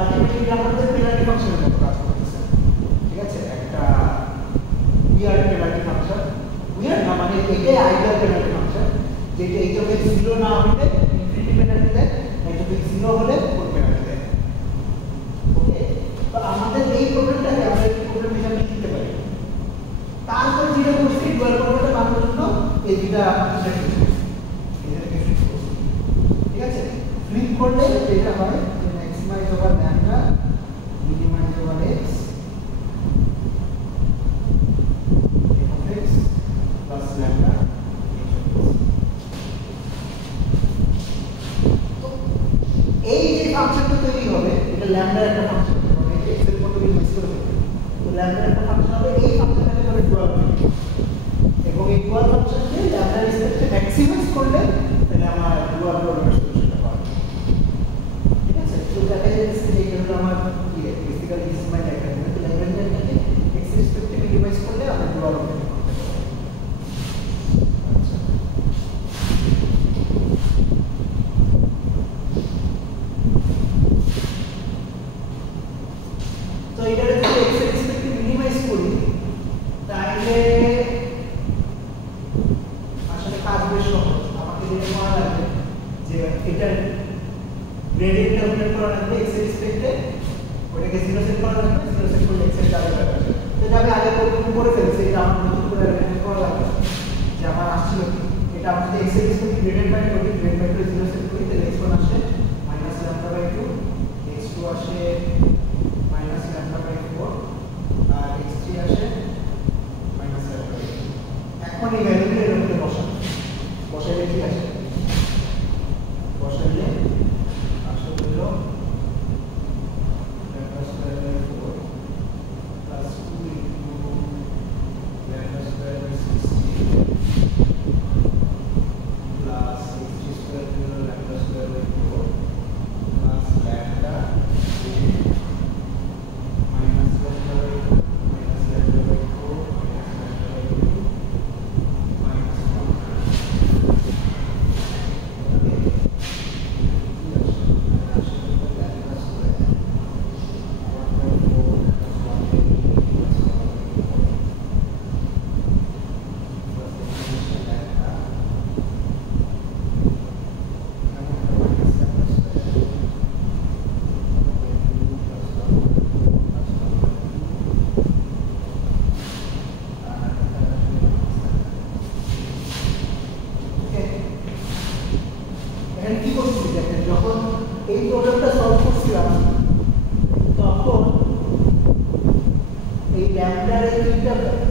আলটিমেটলি আমরা যে পেনাল্টি ফাংশনের মতো কাজ করতেছে, ঠিক আছে? একটা উইয়ার্ড পেনাল্টি ফাংশন, উইয়ার্ড না মানে এটাই আইডিয়াল পেনাল্টি ফাংশন, যেটা এইটাকে 0 না হলে ইনফিনিটি পেনাল্টি দেয়, এইটাকে 0 হলে ফুল পেনাল্টি দেয়। ওকে, তো আমাদের এই প্রবলেমটাকে আমরা এই প্রবলেম হিসাবে লিখতে পারি। তারপর যেটা করছি ডুয়াল প্রবলেমটা বানানোর জন্য এই দুটা ঠিক আছে, ফ্লিপ করলে যেটা হয় maximize over lambda minimize over x plus lambda. এই যে ফাংশনটা তৈরি হবে এটা ল্যাম্ডার একটা ফাংশন, মানে এক্স এর মতো মিক্স করে ফেলবে। তো ল্যাম্ডার একটা ফাংশন হবে, এই ফাংশনটাকে হবে ডুয়াল, এবং এই ডুয়াল ফাংশনকে ল্যাম্ডার রেসপেক্টে ম্যাক্সিমাইজ করলে তাহলে আমার ডুয়াল প্রবলেমের সলিউশনটা পাওয়া যাবে। ঠিক আছে, তো দেখা যাচ্ছে যে এটা হলো আমার কি বেসিক্যালি ইসমাইল একটা কিন্তু ল্যাম্ডারটাকে এক্স রেসপেক্টে মিনিমাইজ করলে আমরা ডুয়াল করতে পারবো। তো এটাকে যদি এক্স এর রেসপেক্টে মিনিমাইজ করি তাহলে আসলে কাজ বেশ সহজ। আমাকে যেটা করা লাগবে যে এটার গ্রেডিয়েন্ট ক্যালকুলেট করা লাগবে এক্স এর রেসপেক্টে, ওটাকে 0 সেট করা লাগবে, 0 সেট করলে এক্স এর ডাবল আসবে। তো এটা আমি আগে করে ফেলছি, এটা আমার নতুন করে রিলেট করা লাগবে যে আমার আসছিল কি এটা আমি যদি এক্স এর রেসপেক্টে গ্রেডিয়েন্ট বাই করি, গ্রেডিয়েন্ট বাই করে 0 সেট করি তাহলে x1 আসে -λ/2, x2 আসে -λ/4 আর x3 আসে -λ/2। এখন এই ভ্যালুগুলো এর মধ্যে বসাইলে কি আসে? বসাইলে আসলে হলো λ/4 প্লাস 2 ইনটু λ/16 প্লাস x3² হলো λ/4 প্লাস ল্যাম্ডা কি করছি দেখেন, যখন এই প্রবলেমটা সলভ করছিলাম তখন এই ল্যাম্ডার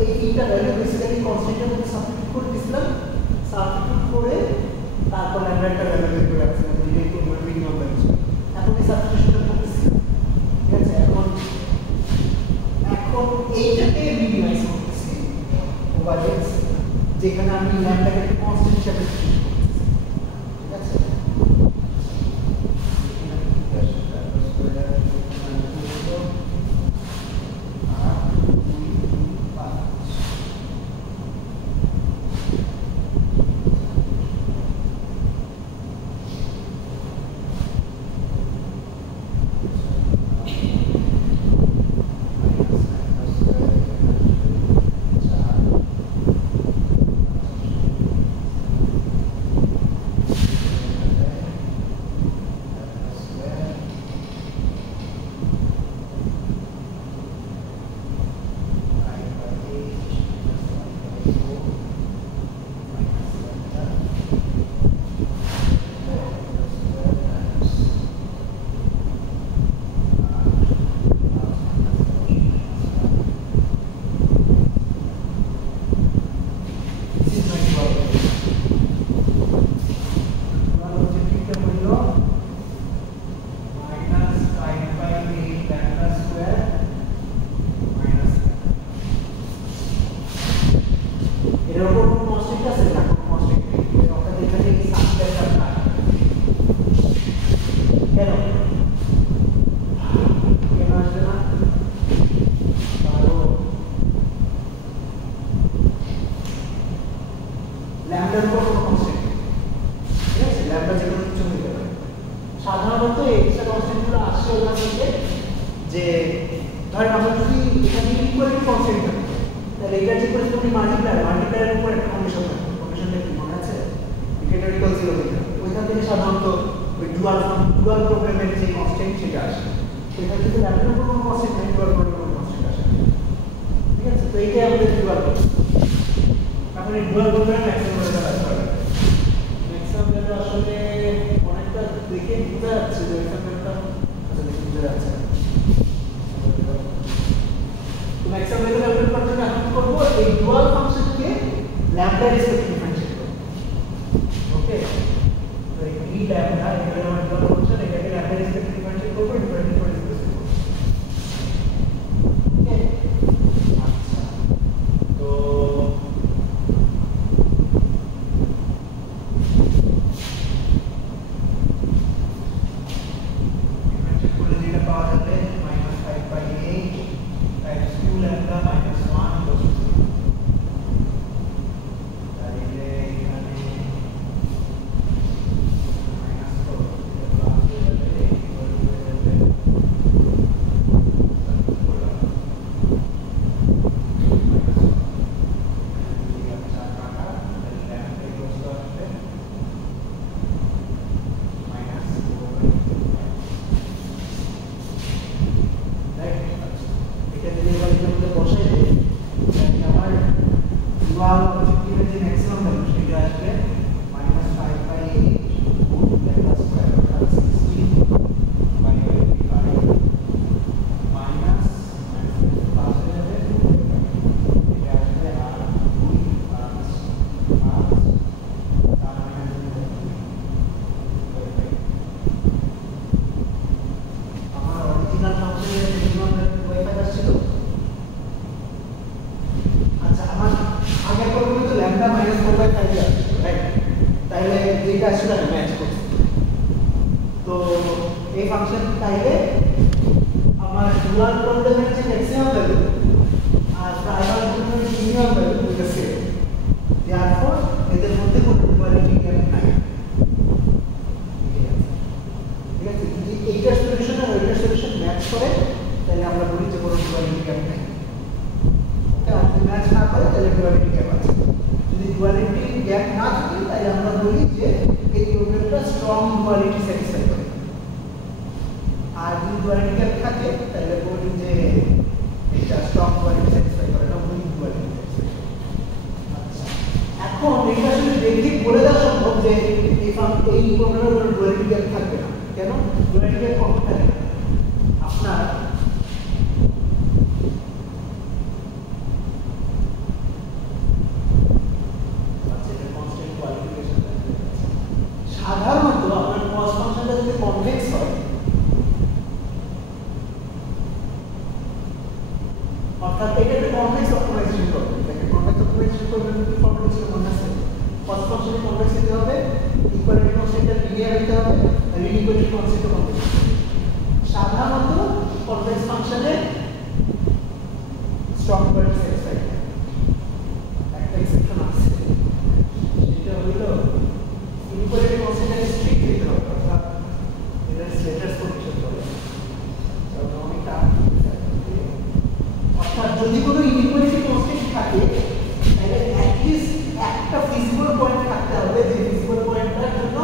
এই তিনটা ভ্যালু বেসিক্যালি কনস্ট্যান্টের মধ্যে সাবস্টিটিউট করে দিয়েছিলাম, সাবস্টিটিউট করে তারপর ল্যাম্ডারটা ভ্যালু বের করে রাখছিলাম, যেটা একটু মিনিমাম ভ্যালু ছিল। এখন এই সাবস্টিটিউশনটা করতেছি, ঠিক আছে? এখন এইটাকে মিনিমাইজ করতেছি ওভার এক্স, যেখানে আমি ল্যাম্ডাকে কনস্ট্যান্ট হিসেবে ঠিক আছে। যে ধরেন আমরা যদি এখানে ইকুয়ালিটি কনস্ট্যান্ট থাকে তাহলে এটা যে করেছিলাম মাল্টিপ্লায়ারের উপর একটা কন্ডিশন থাকে, কন্ডিশনটা কি মনে আছে? গ্রেটার ইকুয়াল 0 থেকে ওইখান থেকে সাধারণত ওই ডুয়াল প্রবলেমের যে কনস্ট্যান্ট সেটা আসে। সেখান থেকে ল্যাম্বডার উপর কোনো কনস্ট্যান্ট নেই, ডুয়াল প্রবলেমের কোনো কনস্ট্যান্ট আসে। ঠিক আছে, তো এইটাই আমাদের ডুয়াল প্রবলেম। এখন এই ডুয়াল প্রবলেমের ম্যাক্সিমাম ভ্যালুটা বের করা যাবে। ম্যাক্সিমাম ভ্যালু আসলে অনেকটা দেখে বোঝা যাচ্ছে যে ম্যাক্সিমাম ভ্যালুটা আচ্ছা দেখে বোঝা যাচ্ছে। তো ম্যাক্সিমাম ভ্যালু ক্যালকুলেট করার জন্য এখন কি করব? এই ডুয়াল ফাংশনকে ল্যাম্বডা রেসপেক্ট ডিফারেন্সিয়েট করব। ওকে, তো এই ডি ল্যাম্বডা এখানে আমরা ডুয়াল ফাংশন এটাকে ল্যাম্বডা রেসপেক্ট ডিফারেন্সিয়েট করব, ডিফারেন্সিয়েট করব। ওকে, আচ্ছা তো ডিফারেন্সিয়েট করলে যেটা পাওয়া যাবে -5/8 times 2 lambda minus 1 equals to 0. তাহলে এখানে মাইনাস করব, এটা প্লাস হয়ে যাবে, ইকুয়াল হয়ে যাবে dual objective যে maximum value সেটা আসবে -5/8 lambda square অর্থাৎ 16/5 মাইনাস প্লাস হয়ে যাবে, এটা আসবে আর 2 5 তার মানে আমার অরিজিনাল ফাংশনের মিনিমাম ওয়াইফাই আসছিল। আচ্ছা আমার আগে করবো তো ল্যাম্বডা -4/5 আসছে, রাইট? তাহলে যেটা আসলে ম্যাচ করছে। তো এই ফাংশন তাইলে আমার ডুয়াল প্রবলেমের যে ম্যাক্সিমাম ভ্যালু আর প্রাইমারি প্রবলেমের মিনিমাম ভ্যালু দুটো সেম। দেয়ারফর এদের মধ্যে কোনো ইকুয়ালিটি গ্যাপ নাই। ঠিক আছে, যদি এইটার সলিউশন আর ওইটার সলিউশন ম্যাচ করে তাহলে আমরা বলি যে কোনো ইকুয়ালিটি গ্যাপ নাই। যদি ম্যাচ না করে তাহলে ডুয়ালিটি গ্যাপ আছে। যদি ডুয়ালিটি গ্যাপ না থাকে তাহলে আমরা বলি যে এই প্রবলেমটা স্ট্রং ডুয়ালিটি স্যাটিসফাই করে। আর যদি ডুয়ালিটি গ্যাপ থাকে তাহলে বলি যে এটা স্ট্রং ডুয়ালিটি স্যাটিসফাই করে না, উইক ডুয়ালিটি স্যাটিসফাই। আচ্ছা এখন এটা আসলে দেখে বলে দেওয়া সম্ভব যে এই প্রবলেমের কোনো ডুয়ালিটি গ্যাপ থাকবে না। কেন ডুয়ালিটি গ্যাপ কখন থাকে? আপনার সাধারণত আপনার cos ফাংশনটা যদি কনভেক্স হয়, অর্থাৎ এটা একটা কনভেক্স অপটিমাইজেশন করবে। দেখেন কনভেক্স অপটিমাইজেশন করবে কিন্তু প্রপার্টি ছিল মনে আছে, cos ফাংশনের কনভেক্স হতে হবে, ইকুয়ালিটি কনস্ট্যান্টটা লিনিয়ার হতে হবে, আর ইনইকুয়ালিটি কনস্ট্যান্টও কনভেক্স হতে হবে। সাধারণত কনভেক্স ফাংশনে স্ট্রং ডুয়ালিটি স্যাটিসফাই করে। একটা এক্সেপশন আছে, সেটা হলো ইকুয়ালিটি কনস্ট্যান্ট স্ট্রিক্ট হতে হবে, অর্থাৎ এটা স্লেটারস কন্ডিশন বলে। অর্থাৎ যদি কোনো ইনইকুয়ালিটি কনস্ট্যান্ট থাকে তাহলে অ্যাটলিস্ট একটা ফিজিবল পয়েন্ট থাকতে হবে যে ফিজিবল পয়েন্টটার জন্য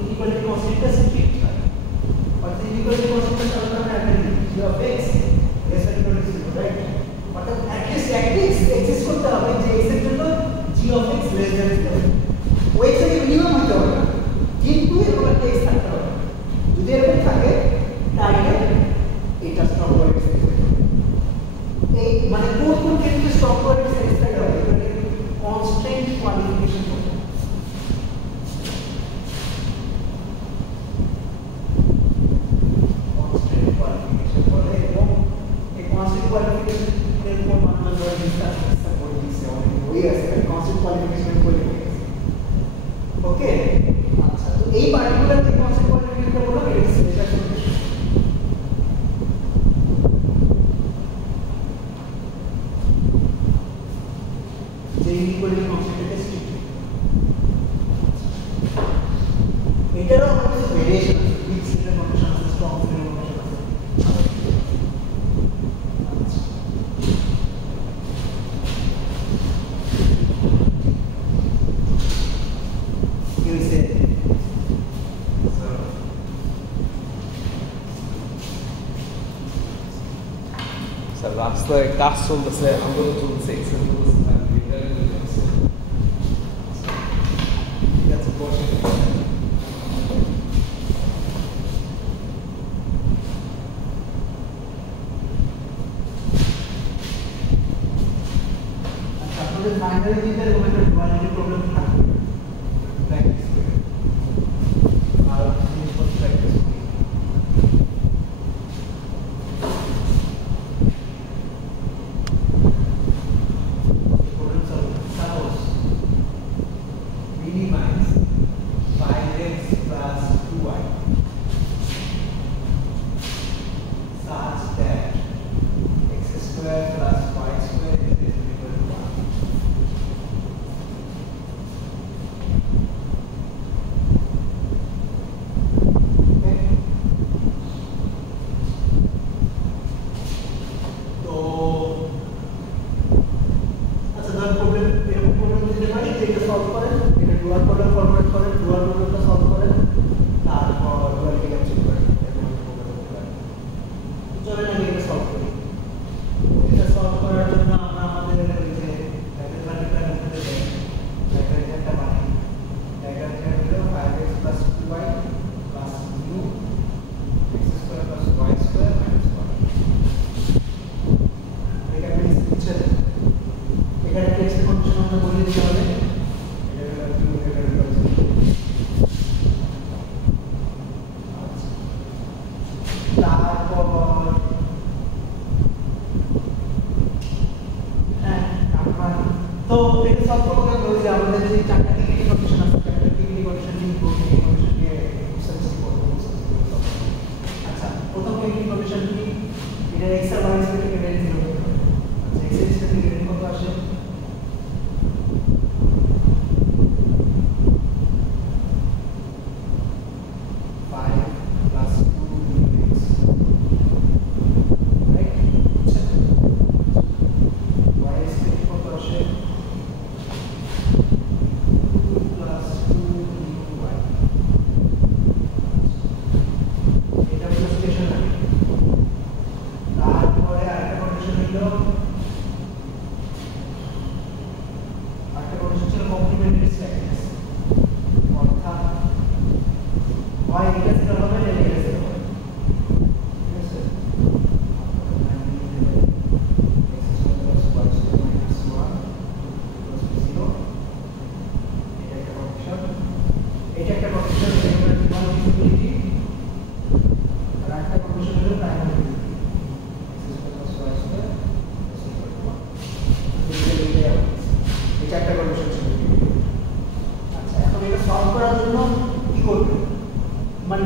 ইনইকুয়ালিটি কনস্ট্যান্টটা স্ট্রিক্ট হয়। অর্থাৎ ইনইকুয়ালিটি কনস্ট্যান্টটা হলো আমরা একটা g of x less than equal to 0, রাইট? অর্থাৎ অ্যাটলিস্ট আচ্ছা রাস্তায় কাজ চলতেছে, আন্দোলন চলতেছে, এক্সেল চলতেছে, ঠিক আছে বসে। আপনাদের ফাইনালি দিতে এরকম একটা কোয়ালিটি প্রবলেম থাকবে, প্র্যাকটিস করে আর জিনিসপত্র প্র্যাকটিস করি। তো এটা সলভ করতে গেলে যে আমাদের যে চারটা ডিগ্রি কন্ডিশন আছে, চারটা ডিগ্রি কন্ডিশন নিয়ে ডিগ্রি কন্ডিশন নিয়ে সাবস্টিটিউট করব। আচ্ছা প্রথম ডিগ্রি কন্ডিশন কি, এটা x আর y এর থেকে গ্রেড 0 করতে হবে। আচ্ছা x এর থেকে গ্রেড কত আসে,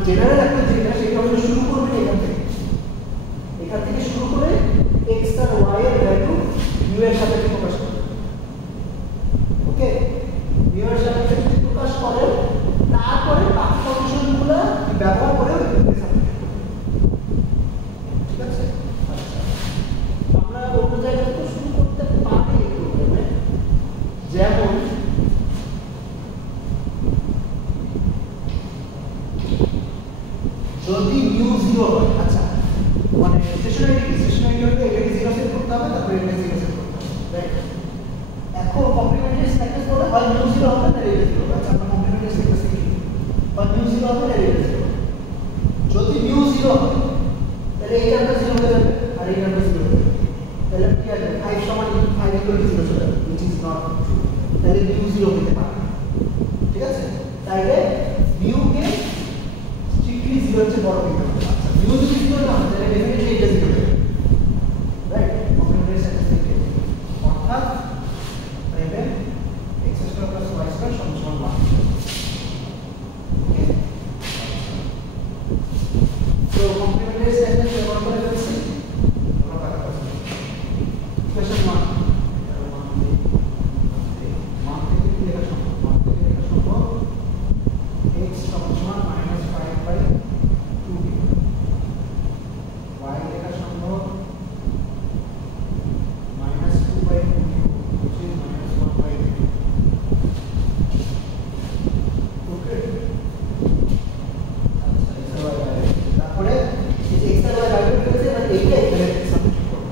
জেনারেল একটা যেটা সেটা হলো শুরু করবেন এখান থেকে শুরু করে x আর y এর ভ্যালু u এর সাথে প্রকাশ করবেন। ওকে, u এর সাথে প্রকাশ করেন, তারপরে বাকি কন্ডিশনগুলো ব্যবহার করে ঠিক আছে। আচ্ছা আমরা অন্য জায়গা থেকে শুরু করতে পারি একটু, যেমন যদি মিউ 0 হয়, আচ্ছা মানে স্টেশনারি হলে এটাকে 0 সেট করতে হবে, তারপরে এটাকে 0 সেট করতে হবে, রাইট। এখন কমপ্লিমেন্টারি স্ট্যাটাস বলে হয় মিউ 0 হবে না এটা 0 হবে। আচ্ছা আমরা কমপ্লিমেন্টারি স্ট্যাটাস লিখি, হয় মিউ 0 হবে না এটা 0 হবে। যদি মিউ 0 হয় তাহলে এই টার্মটা 0 হয়ে যাবে আর এই টার্মটা 0 হয়ে যাবে, তাহলে কি হবে 5 সমান 5 ইকুয়াল 0 চলে যাবে, which is not true, তাহলে মিউ 0 হতে পারে। ঠিক আছে, তাইলে মিউ কে স্ট্রিক্টলি 0 এর চেয়ে বড় দিতে হবে। আচ্ছা মিউ যদি 0 না হয় তাহলে ডেফিনেটলি এটা 0 হবে, রাইট। কমপ্লিমেন্টারি স্ট্যাটাস থেকে অর্থাৎ তাইলে x² + y² সমান 1। ওকে, তো কমপ্লিমেন্টারি স্ট্যাটাস ব্যবহার করে ফেলছি আমরা টাকা পাচ্ছি। ইকুয়েশন 1 থেকে কি লেখা সম্ভব, 1 থেকে লেখা সম্ভব x সমান -5/2b, y লেখা সম্ভব -2/2b, which is -1/2। ওকে, আচ্ছা তারপরে এই যে x আর y বাইরে ফেলেছে, এবার এইটা এখানে সাবস্টিটিউট করব।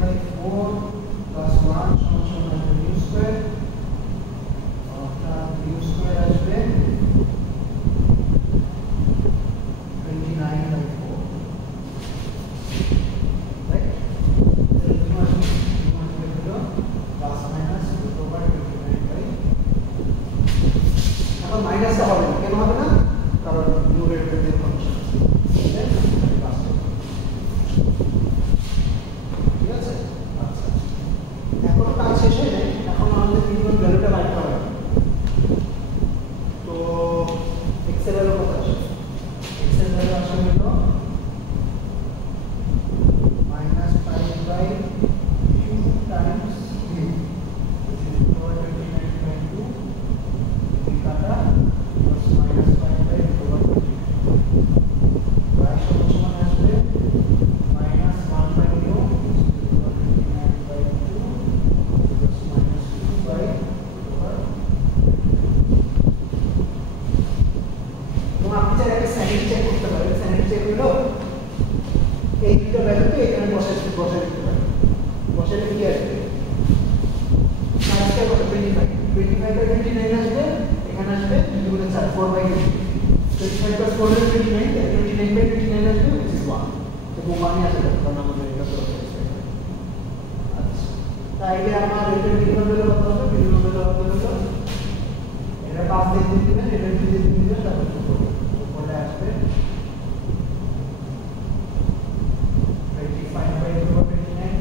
by 4 plus 1 সমান আসবে mu স্কয়ার, অর্থাৎ mu স্কয়ার আসবে 29 by 4, right? So mu আসবে হলো প্লাস মাইনাস root over 29 by, এখন মাইনাসটা হবে না, কেন হবে না? কারণ নিউমেরিক্যাল ফাংশন, ঠিক আছে? ঠিক আছে? আচ্ছা, এখনো কাজ শেষ হয় নাই, এখন আমাদের মিনিমাম ভ্যালুটা বাইর করা হবে। তো x এর ভ্যালু কত আসে? x এর ভ্যালু আসে হলো minus 5 by q times mu, which is over 29 by 2, কাটা plus minus 5 by over 29, y সমান আসবে minus 1 by mu, which is over 29 by 2, plus minus 2 by over, এবং আপনি চাইলে একটা স্যানিটি চেক করতে পারেন। স্যানিটি চেক হলো এই দুটো ভ্যালুকে এখানে বসাই দিতে পারেন, বসাইলে কি আসবে? সাইজটা কত? 25, 25 by 29 আসবে, এখানে আসবে 2 গুণে 4, 4 by 29, 25 plus 4 is 29, 29 by 29 আসবে, which is 1, এবং 1 আসবে, কারণ আমাদের এটা তো আচ্ছা, তাইলে আমার এটা মিনিমাম ভ্যালু কত হবে? মিনিমাম ভ্যালু কত হলো? এটা 5 দিয়ে দিবেন, এটা 2 দিয়ে দিবেন, তারপর কি করবেন? উপরে আসবে 25 by 29,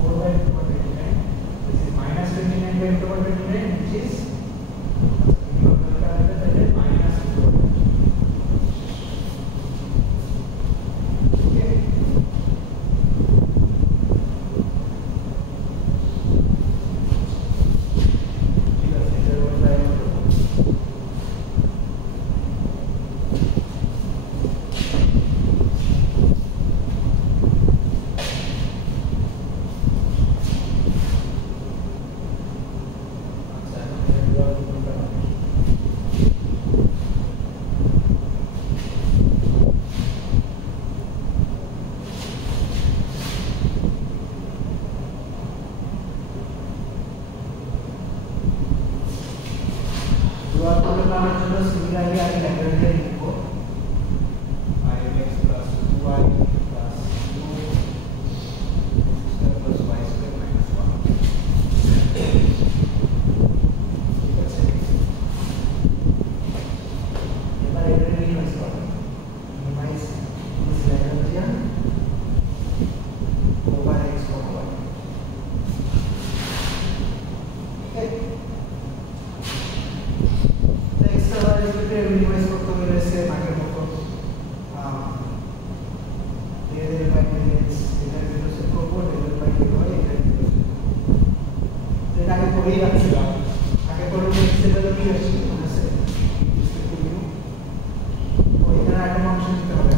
4 by 29, which is minus 29 by 29, which is minimum value का आता है minus 4, okay? ठीक है, इसे बोलता है सिमिलरली आगे लैग्रेंज लिखो 5x plus 2y plus 2 plus y square minus 1, ঠিক আছে? এবার এটা মিনিমাইজ করো, minimize this Lagrangian over x over y, ঠিক আছে? মিনিমাইজ করতে হলে সে আগের মতো ডেল বাই ডেল এক্স এটা জিরো সেট করবো, ডেল বাই ডেল ওয়াই এটা জিরো সেট করবো, এটা আগে করেই রাখছিলাম। আগে করে এক্স এর ভ্যালু কি আসছে? মনে আছে? ওইখানে একটা ফাংশন দিতে হবে,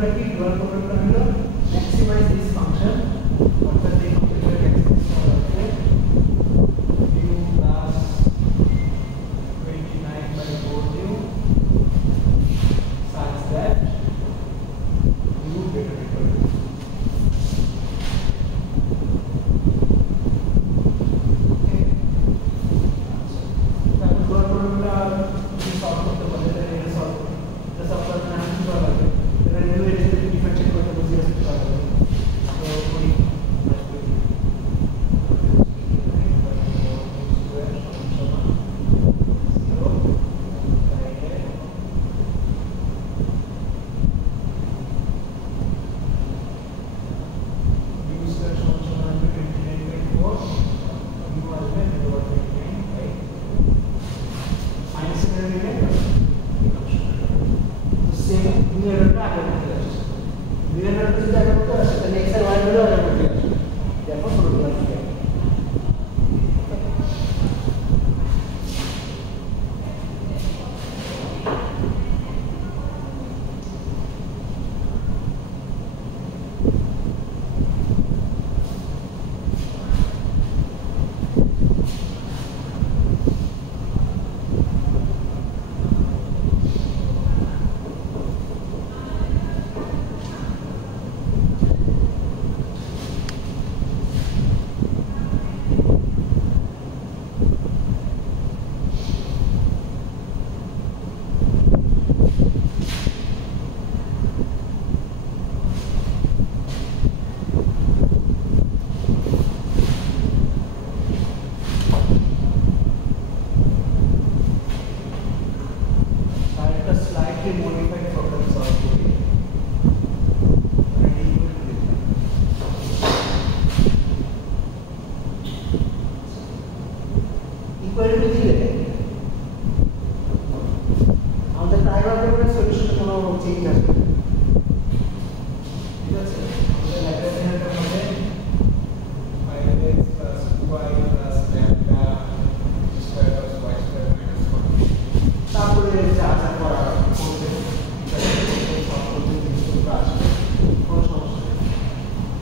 ফর্মুলাটা কি ডুয়াল ফর্মুলাটা হলো ম্যাক্সিমাইজ দিস ফাংশন অর্থাৎ এই ফাংশনটাকে এক্সপ্রেস করা হচ্ছে u plus 29/4u such that u greater than equal to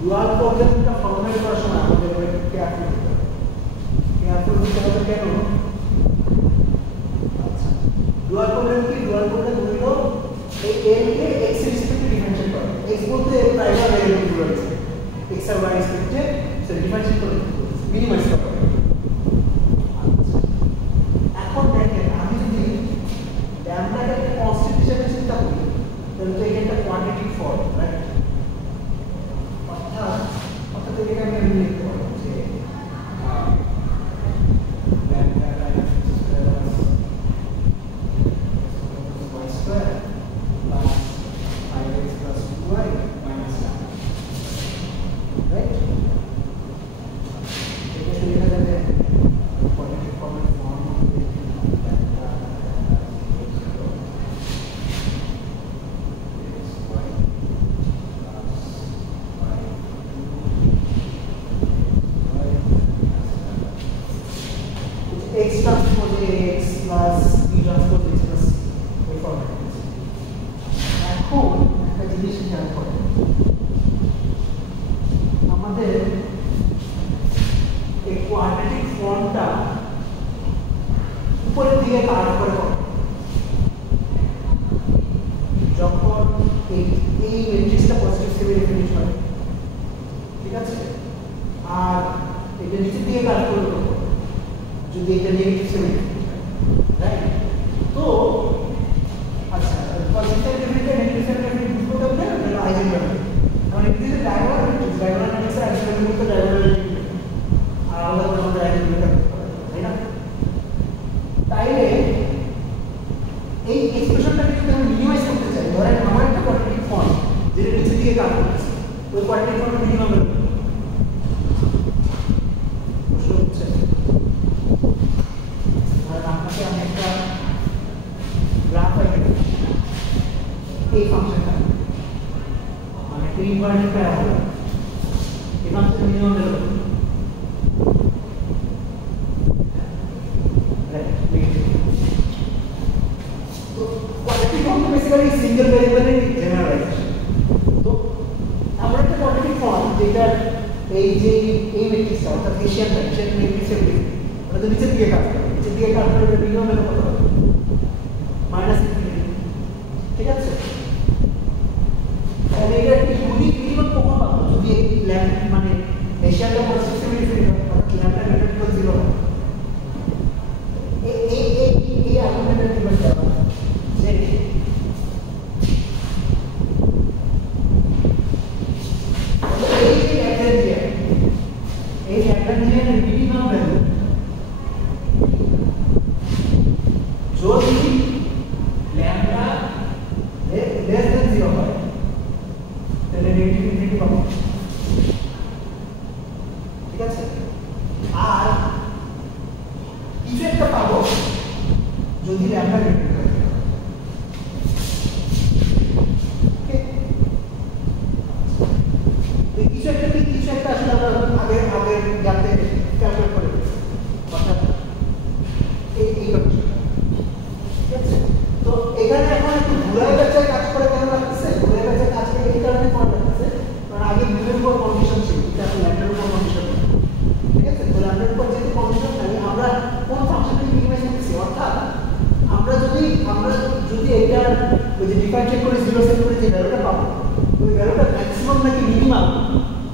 dual প্রবলেমটা ফর্মুলেট করার সময় আমাদের একটু কেয়ারফুল হতে হবে। কেয়ারফুল হতে হবে কেন? আচ্ছা, ডুয়াল প্রবলেম কি? ডুয়াল প্রবলেম হলো এই m কে x এর রেসপেক্টে ডিফারেন্সিয়েট করা। x বলতে প্রাইমারি ভেরিয়েবল গুলো আছে, x আর y রেসপেক্টে সে ডিফারেন্সিয়েট করে মিনিমাইজ করা হবে। আচ্ছা, এখন দেখেন আমি যদি ল্যামডাকে একটা কনস্ট্যান্ট হিসেবে চিন্তা করি তাহলে তো এটা একটা কোয়ান্টিটিক ফর্ম, রাইট? অর্থাৎ এটাকে আমি এমনি লিখতে পারবো যে lambda Times y square plus 5x plus 2y minus lambda, right? এটা লেখা যাবে কোয়ান্টিটিক ফর্মের ফর্ম হবে lambda x transpose x plus b transpose x plus ওই ফর্মেট। এখন একটা জিনিস খেয়াল করেন, আমাদের এই কোয়াড্রেটিক ফর্মটা উপরের দিকে কার্ভ করে যখন এই ম্যাট্রিক্সটা পজিটিভ সেভে রিপ্রেজেন্ট হয়, ঠিক আছে? আর এটা নিচের দিকে কার্ভ করে যদি এটা নেগেটিভ সেভে রাইট। তো আচ্ছা, পজিটিভ ডেফিনিটে নেগেটিভ সেভে ডেফিনিট বুঝতে হবে না আইজেনভ্যালু। কারণ এটা যে ডায়াগোনাল ম্যাট্রিক্স, ডায়াগোনাল ম্যাট্রিক্সের আইজেনভ্যালু বলতে ডায়াগোনাল আর আলাদা করে আমাদের আইজেনভ্যালুটা করতে হবে, তাই না? তাইলে এই এক্সপ্রেশনটাকে যদি আমি মিনিমাইজ করতে চাই, ধরেন আমার একটা কোয়াড্রেটিক ফর্ম যেটা নিচের দিকে কাজ করতেছে, ওই কোয়াড্রেটিক ফর্মটা মিনিমাম হবে আপনাকে আমি একটা গ্রাফ আঁকে এই ফাংশনটা মানে একটা ইনভার্টেড প্যারাবোলা, এই ফাংশন মিনিমাম হলো তো কোয়াড্রেটিক ফর্ম বেসিক্যালি সিঙ্গেল ভেরিয়েবলের জেনারেলাইজেশন। এই যে এই ম্যাট্রিক্সটা অর্থাৎ এশিয়ান ম্যাট্রিক্সের ওটা তো নিচের দিকে কাজ করে, নিচের দিকে কাজ করে এটা মিনিমাম হলে কত হবে? Minus infinity. ঠিক আছে, তাহলে এটা একটি ইউনিক মিনিমাম কখন পাবো যদি এই ল্যাম্প মানে এশিয়ানটা পরে সিস্টেমেটিক ফিল্ড অর্থাৎ ল্যাম্পটা গ্রেটার ইকুয়াল 0 হয়। এই আর্গুমেন্টের কি বলতে হবে যে এই ল্যাগ্রাঞ্জিয়ানের মিনিমাম ভ্যালু যদি ল্যাম্বডা লেস দেন 0 হয় তাহলে নেগেটিভ ইনফিনিটি পাবো। ঠিক আছে, আর কিছু একটা পাবো যদি ল্যাম্বডা গ্রেটার হয়। কিছু একটা আসলে আমরা আগে যাতে ক্যালকুলেট করে অর্থাৎ এই কন্ডিশন। ঠিক আছে, তো এখানে এখন একটু ঘুরায় বেচায় কাজ করে কেন লাগতেছে? ঘুরায় বেচায় কাজ করে এই কারণে করা লাগতেছে কারণ আগে মিউর উপর কন্ডিশন ছিল, এটা এখন ল্যাম্বডার উপর কন্ডিশন। ঠিক আছে, তো ল্যাম্বডার উপর যেহেতু কন্ডিশন থাকে আমরা কোন ফাংশনকে মিনিমাইজ করতেছি, অর্থাৎ আমরা যদি এটা ওই যে ডিফারেন্সিয়েট করে 0 সেট করে যে ভ্যালুটা পাবো ওই ভ্যালুটা ম্যাক্সিমাম নাকি মিনিমাম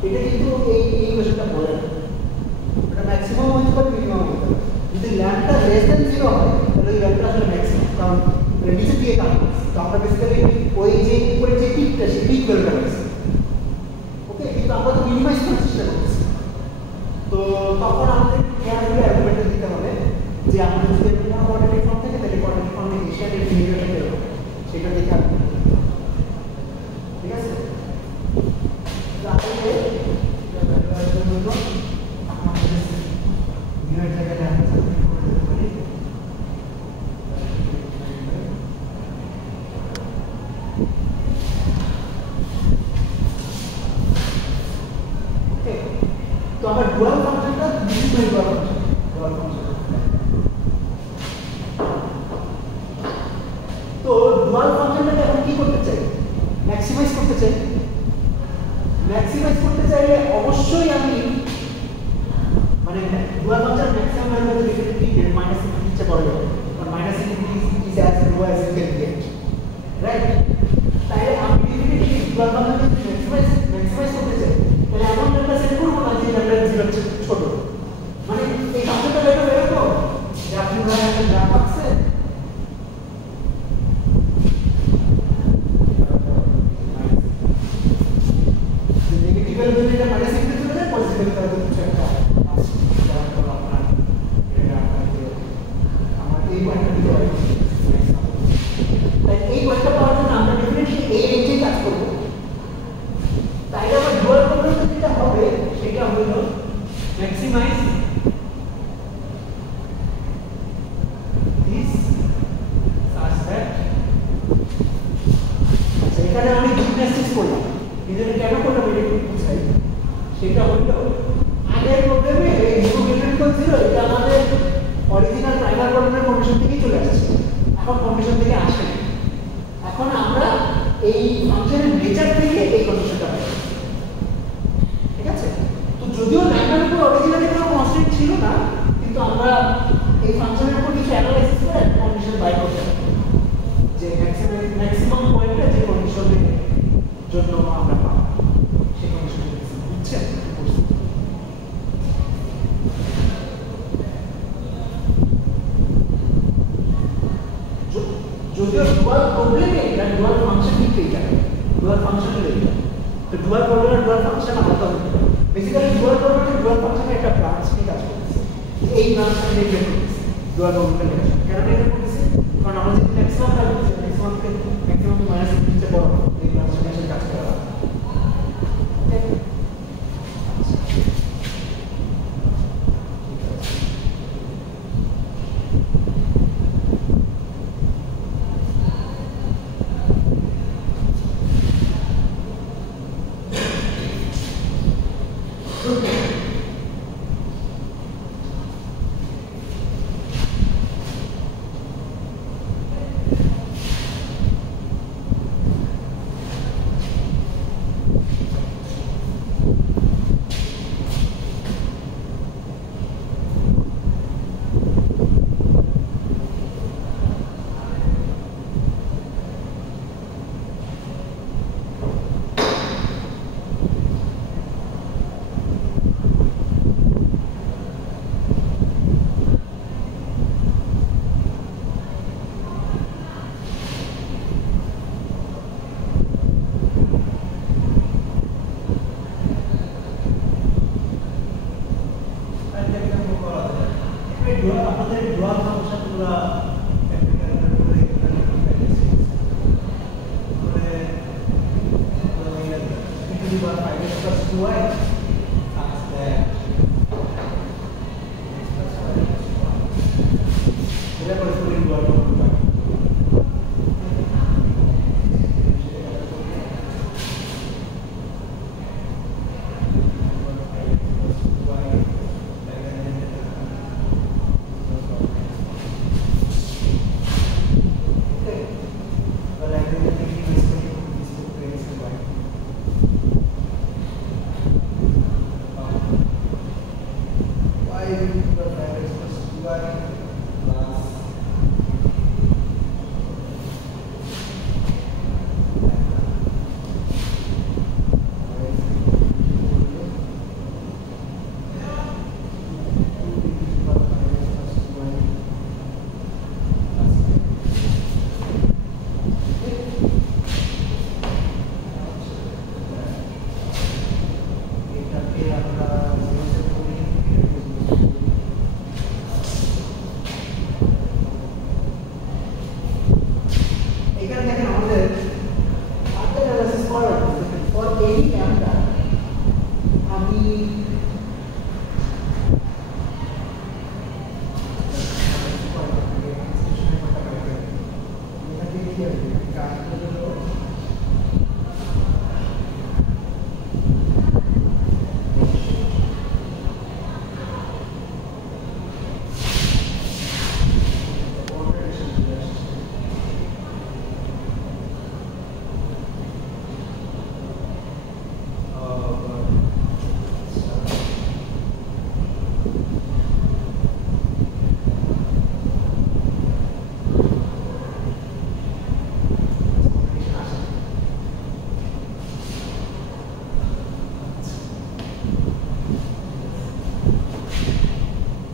এটা কিন্তু এই কোশ্চেনটা বলে না। এটা ম্যাক্সিমাম হতে পারে মিনিমাম হতে পারে। যদি ল্যাম্বডা লেস দেন 0 হয় তাহলে ওই ভ্যালুটা আসলে ম্যাক্সিমাম, কারণ নিচে দিয়ে কাজ করছে। তো আমরা বেসিক্যালি ওই যে উপরে যে পিকটা সেই পিক ভ্যালুটা পাচ্ছি। ওকে, কিন্তু আমরা তো মিনিমাইজ করার চেষ্টা করতেছি। তো তখন আমাদের কেয়ারফুলি আর্গুমেন্ট দিতে হবে যে আমাদের যদি কোনো কোয়াড্রেটিক ফর্ম থাকে তাহলে কোয়াড্রেটিক ফর্মে এশিয়ানের ডিভিশনটা বেরোবে সেটা দেখে আর্গুমেন্ট। ঠিক আছে, তাহলে তো আমার ডুয়াল ফাংশনটা ডিসিপ্লিন ডুয়াল ফাংশন। তো ডুয়াল ফাংশনটাকে এখন কি করতে চাই? ম্যাক্সিমাইজ করতে চাই। ম্যাক্সিমাইজ করতে চাইলে অবশ্যই আমি মানে ডুয়াল ফাংশন ম্যাক্সিমাম ভ্যালু হচ্ছে ডেফিনেটলি মাইনাস ইনফিনিটি চেয়ে বড় হবে, কারণ minus infinity is as low as it can get, right? তাহলে আমি ডেফিনেটলি ডুয়াল ফাংশনকে ম্যাক্সিমাইজ করতে চাই, তাহলে এমন একটা সেট করব না যে ল্যাম্বডা 0 হচ্ছে ছোট। মানে এই ফাংশনটা বেরোবে এরকম যে আপনি ধরেন একটা গ্রাফ আঁকছেন, নেগেটিভ ভ্যালু যদি এটা মাইনাস ইনফিনিটি চলে যায়, পজিটিভ ভ্যালু কিছু একটা আমার এই পয়েন্টটা দিতে হবে। তাই এই পয়েন্টটা পাওয়ার জন্য আমরা ডেফিনেটলি এই রেঞ্জে কাজ করব। তাই আমার ডুয়াল প্রবলেমটা যেটা হবে সেটা হলো ম্যাক্সিমাইজ দিস সাচ দ্যাট সেখানে আমি জিমন্যাস্টিক্স করলাম। নিজেকে কেন করলাম এটা একটু বুঝাই। সেটা হলো আগের প্রবলেমে এই ইকুইভ্যালেন্ট 0 এটা আমাদের অরিজিনাল প্রাইমার প্রবলেমের কন্ডিশন থেকেই চলে আসছে, এখন কন্ডিশন থেকে আসে না। এখন আমরা এই ফাংশনের নেচার থেকে এই কন্ডিশনটা পাই। ঠিক আছে, তো যদিও ল্যাম্বডার উপর অরিজিনালি কোনো কনস্ট্যান্ট ছিল না, কিন্তু আমরা এই ফাংশনের উপর কিছু অ্যানালাইসিস করে একটা কন্ডিশন বাই করতে পারি যে ম্যাক্সিমাম পয়েন্টটা যে কন্ডিশনের জন্য আমরা পাবো সেই কন্ডিশনটা বুঝছেন? যদিও ডুয়াল প্রবলেমে এটা ডুয়াল ফাংশন ঠিক হয়ে যায়, ডুয়াল ফাংশনের এটা তো ডুয়াল প্রবলেমের ডুয়াল ফাংশন আলাদা হতে পারে। বেসিক্যালি ডুয়াল প্রবলেমের ডুয়াল ফাংশনের একটা ব্রাঞ্চ নিয়ে কাজ করতেছে, এই ব্রাঞ্চটা নিয়ে বের করতেছে ডুয়াল প্রবলেমের লেখা। কেন এটা করতেছে? কারণ আমরা যদি ম্যাক্সিমাম কাজ করছি, ম্যাক্সিমাম মাইনাস ইনফিনিটি বড় এই ব্রাঞ্চটা নিয়ে কাজ করা। পুরো ক্যাপিটাল করে5x plus 2y such that x plus y plus 1 এটা corresponding to our formula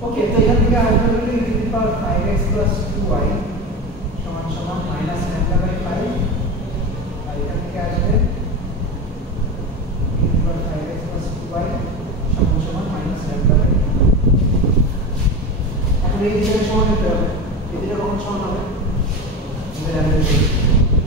Okay, so here we are going to e to the power 5x plus 2y সমান সমান minus lambda by 5 আর এখান থেকে আসবে e to the power 5x plus 2y সমান সমান minus lambda by 2 এখন এই দুটোর সমান হতে হবে এই দুটো কখন সমান হবে আমাদের